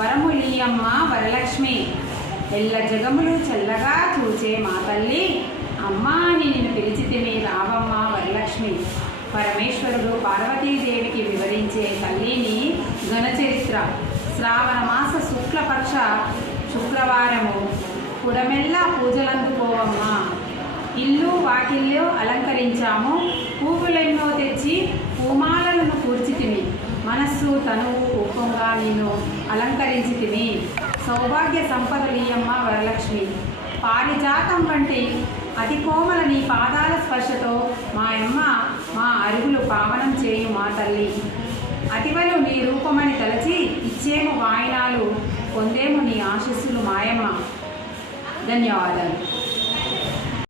వరములియమ్మ వరలక్ష్మి, ఎల్ల జగములు చల్లగా చూచే మా తల్లి, అమ్మా అని నిన్ను పిలిచితిని రావమ్మ వరలక్ష్మి. పరమేశ్వరుడు పార్వతీదేవికి వివరించే తల్లిని ఘనచరిత్ర. శ్రావణ మాస శుక్లపక్ష శుక్రవారము పుడమెల్లా పూజలందుకోవమ్మా. ఇల్లు వాకిళ్ళు అలంకరించాము, పువ్వులెన్నో తెచ్చి పూమాలను కూర్చితిని, మనస్సు తనువు రూపంగా నేను అలంకరించితిని. సౌభాగ్య సంపదలీయమ్మ వరలక్ష్మి, పారిజాతం వంటి అతి కోమల నీ పాదాల స్పర్శతో మా అమ్మ మా అరుగులు పావనం చేయు మా తల్లి. అతివలు నీ రూపమని తలచి ఇచ్చేము వాయినాలు, పొందేము నీ ఆశీస్సులు మాయమ్మ. ధన్యవాదాలు.